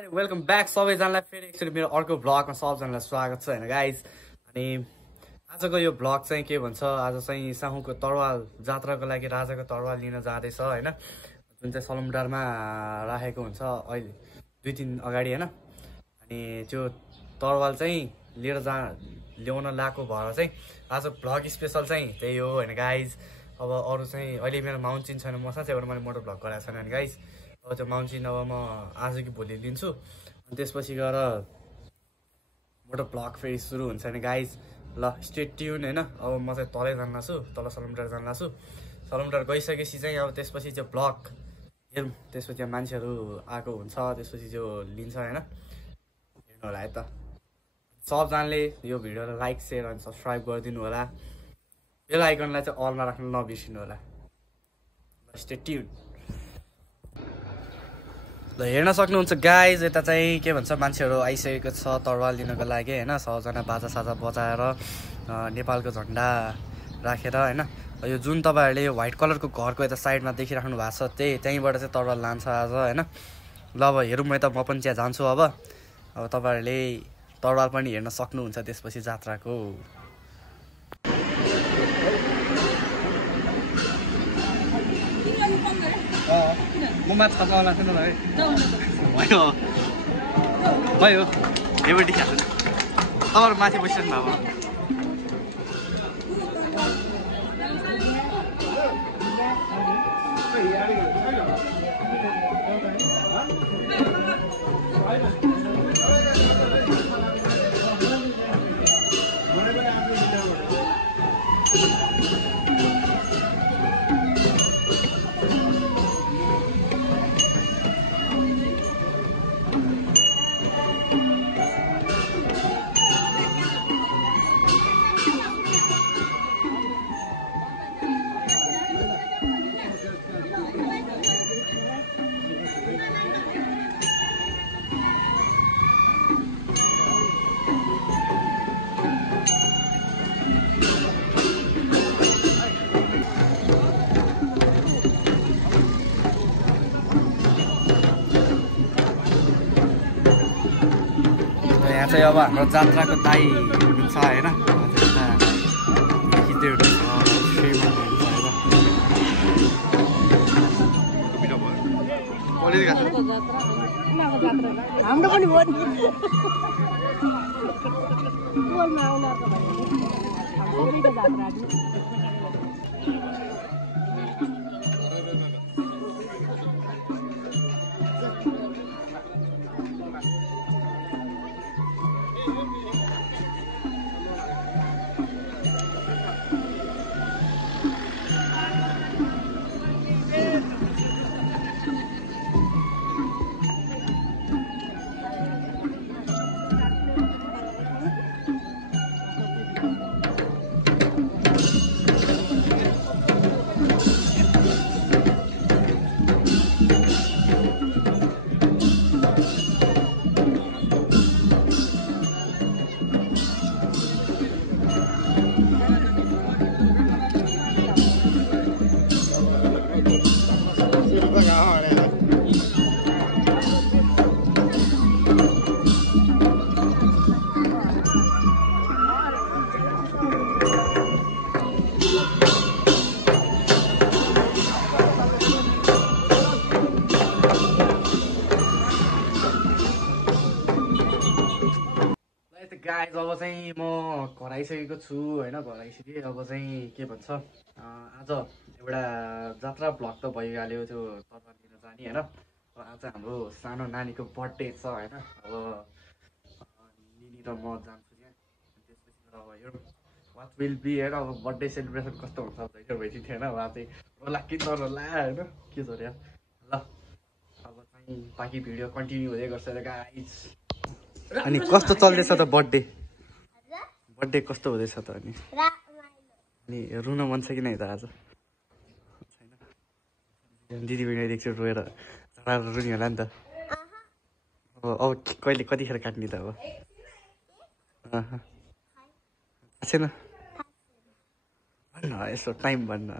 Welcome back सबैजनालाई फेरि एकचोटि मेरो अर्को भ्लगमा सबैजनालाई स्वागत छ हैन गाइज। अनि आजको यो भ्लग चाहिँ के भन्छ, आज चाहिँ साहुको तरवाल जात्राको लागि राजाको तरवाल लिन जाँदैछ हैन, जुन चाहिँ सलमडारमा राखेको हुन्छ अहिले 2 दिन अगाडि हैन। अनि त्यो तरवाल चाहिँ ल्याउन लाएको भएर चाहिँ आज भ्लग स्पेशल चाहिँ त्यही हो हैन गाइज। अब अरू चाहिँ अहिले मेरो माउन्टेन छैन मसँग, त्यही भएर मैले मोटो भ्लग गराएको छैन हैन गाइज। अब त्यो माउन्टेन अब म आज कि भोलि लिन्छु, अनि त्यसपछि गएर मोटो भ्लग फेरि सुरु हुन्छ नि गाइज। ल स्टे ट्युन हैन। अब म चाहिँ तलै जान्न छु, तल सलमडार जान्न छु। सलमडार गइसकेपछि चाहिँ अब त्यसपछि त्यो भ्लग हेरौँ, त्यसपछि त्यहाँ मान्छेहरू आएको हुन्छ, त्यसपछि त्यो लिन्छ हैन। हेर्नु होला है त सबजनाले यो भिडियोलाई लाइक सेयर अनि सब्सक्राइब गरिदिनु होला। बेल आइकनलाई चाहिँ अलमा राख्न नबिर्सिनु होला। Stay tune. ल हेर्न सक्नुहुन्छ गाइज, यता चाहिँ के भन्छ मान्छेहरू आइसकेको छ तरवाल लिनको लागि हैन। सबजना बाजा साजा बजाएर नेपालको झन्डा राखेर हैन। यो जुन तपाईहरुले व्हाइट कलरको घरको यता साइडमा देखिराख्नु भएको छ त्यहीँबाट चाहिँ तरवाल लान्छ आज हैन। ल अब हेरौँ, म पनि त्यहाँ जान्छु। अब तपाईहरुले तरवाल पनि हेर्न सक्नुहुन्छ त्यसपछि जात्राको। म माथि खपाउला छैन है भयो भयो हेबडी खान्छ तपाईहरु माथि बसिरहनु भएको। यहाँ चाहिँ अब हाम्रो जात्राको दाई हुनुहुन्छ होइन, खिच्दै हुनुहुन्छ हाम्रो पनि भयो नि गाइज। अब चाहिँ म घर आइसकेको छु होइन, घर आइसकेँ। अब चाहिँ के भन्छ, आज एउटा जात्रा भ्लग त भइहाल्यो त्यो तरवाल लिन जाने होइन। आज हाम्रो सानो नानीको बर्थडे छ होइन। अब निनी र म जान्छु त्यहाँ, त्यसपछि अब हेरौँ वाट विल बी होइन। अब बर्थडे सेलिब्रेसन कस्तो हुन्छ भइसक्यो होइन। अब चाहिँ रोला कि नरोला होइन, के छ यार। ल अब चाहिँ बाँकी भिडियो कन्टिन्यू हुँदै गर्छ गाइज। अनि कस्तो चल्दैछ त बर्थडे कस्तो हुँदैछ त? अनि रुन मन छ कि नै त आज? छैन दिदी बहिनी देख्छु रोएर रुनी होला नि त। अब कहिले कतिखेर काट्ने त? अब छैन भन्न यसो टाइम भन्न।